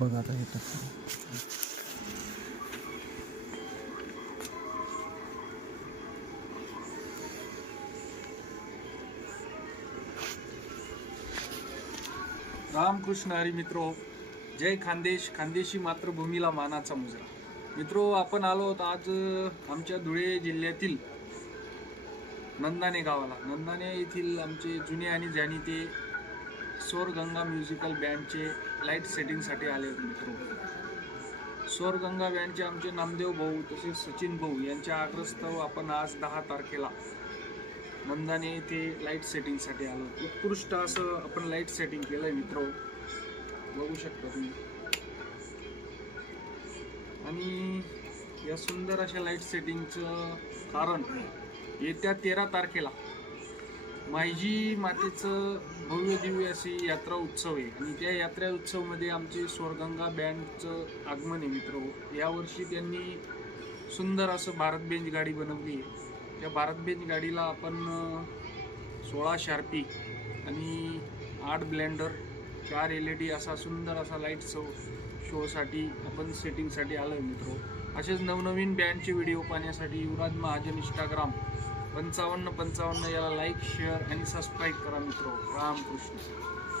बघा आता येतात. रामकृष्ण हरी मित्रो, जय खानदेश, खानदेशी मातृभूमीला मानाचा मुजरा. मित्रो, आपण आलो आहोत आज आमच्या धुळे जिल्ह्यातील नंदाने गावाला. नंदाने येथील आमचे जुने आणि जाणीते स्वरगंगा म्युझिकल बँडचे लाईट सेटिंगसाठी आले आहेत मित्रो. स्वरगंगा बँडचे आमचे नामदेव भाऊ तसेच सचिन भाऊ यांच्या आग्रहास्तव आपण आज 10 तारखेला नंदाने येथे लाईट सेटिंगसाठी आलो. उत्कृष्ट असं आपण लाईट सेटिंग केलंय मित्रो, बघू शकता तुम्ही. आणि या सुंदर अशा लाईट सेटिंगचं कारण येत्या 13 तारखेला मायजी मातेचं भव्य दिव्य अशी यात्रा उत्सव आहे आणि त्या यात्रा उत्सवमध्ये आमचे स्वरगंगा बँडचं आगमन आहे मित्रो. यावर्षी त्यांनी सुंदर असं भारत बेंच गाडी बनवली आहे. त्या भारत बेंच गाडीला आपण 16 शार्पी आणि 8 ब्लेंडर 4 LED असा सुंदर असा लाईट शोसाठी आपण सेटिंगसाठी आलो आहे मित्रो. असेच नवनवीन बँडचे व्हिडिओ पाहण्यासाठी युवराज महाजन इंस्टाग्राम 5555 याला लाईक शेअर आणि सबस्क्राईब करा मित्रो. रामकृष्ण.